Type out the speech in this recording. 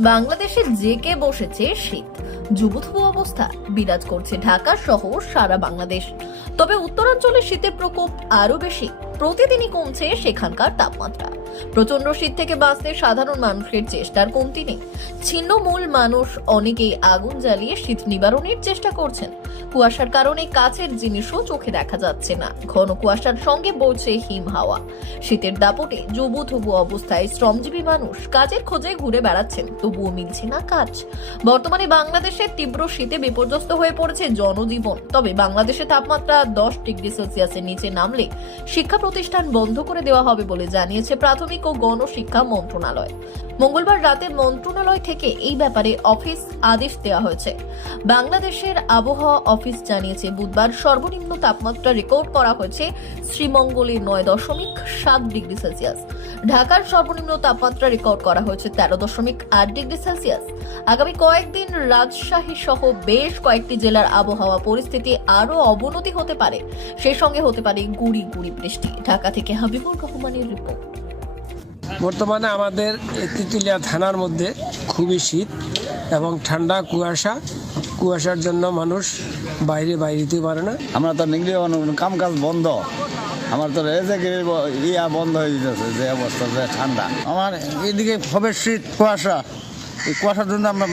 বাংলাদেশে জেকে বসেছে শীত। যুবথুবু অবস্থা বিরাজ করছে ঢাকা সহ সারা বাংলাদেশ। তবে উত্তরাঞ্চলে শীতের প্রকোপ আরও বেশি। প্রতিদিনই কমছে সেখানকার তাপমাত্রা। প্রচণ্ড শীত থেকে বাঁচতে সাধারণ মানুষের চেষ্টার কমতি নেই। ছিন্নমূল মানুষ অনেকেই আগুন জ্বালিয়ে শীত নিবারণের চেষ্টা করছেন। কুয়াশার কারণে কাছের জিনিসও চোখে দেখা যাচ্ছে না। ঘন কুয়াশার সঙ্গে বইছে হিম হাওয়া। শীতের দাপটে জবু থবু অবস্থায় শ্রমজীবী মানুষ কাজের খোঁজে ঘুরে বেড়াচ্ছেন। তবুও মিলছে না কাজ। বর্তমানে বাংলাদেশের তীব্র শীতে বিপর্যস্ত হয়ে পড়েছে জনজীবন। তবে বাংলাদেশে তাপমাত্রা দশ ডিগ্রি সেলসিয়াসের নিচে নামলে শিক্ষা প্রতিষ্ঠান বন্ধ করে দেওয়া হবে বলে জানিয়েছে প্রাথমিক ও গণশিক্ষা মন্ত্রণালয়। মঙ্গলবার রাতে মন্ত্রণালয় থেকে এই ব্যাপারে অফিস আদেশ দেওয়া হয়েছে। বাংলাদেশের আবহাওয়া অফিস জানিয়েছে, বুধবার সর্বনিম্ন তাপমাত্রা রেকর্ড করা হয়েছে শ্রীমঙ্গলে নয় দশমিক সাত ডিগ্রি সেলসিয়াস। ঢাকার সর্বনিম্ন তাপমাত্রা রেকর্ড করা হয়েছে তেরো দশমিক আট ডিগ্রি সেলসিয়াস। আগামী কয়েকদিন রাজশাহী সহ বেশ কয়েকটি জেলার আবহাওয়া পরিস্থিতি আরও অবনতি হতে পারে। সেই সঙ্গে হতে পারে গুড়ি গুড়ি বৃষ্টি। ঢাকা থেকে হাবিবুর রহমানের রিপোর্ট। বর্তমানে আমাদের তিতুলিয়া থানার মধ্যে খুবই শীত এবং ঠান্ডা কুয়াশা। কুয়াশার জন্য মানুষ বাইরে বাইরেতে পারে না। আমরা তো নিগড়ি কাম কাজ বন্ধ। আমার তো রেজে ইয়া বন্ধ হয়ে যেতেছে, যে অবস্থা, যে ঠান্ডা। আমার এদিকে হবে শীত, কুয়াশা। এই কুয়াশার জন্য আমরা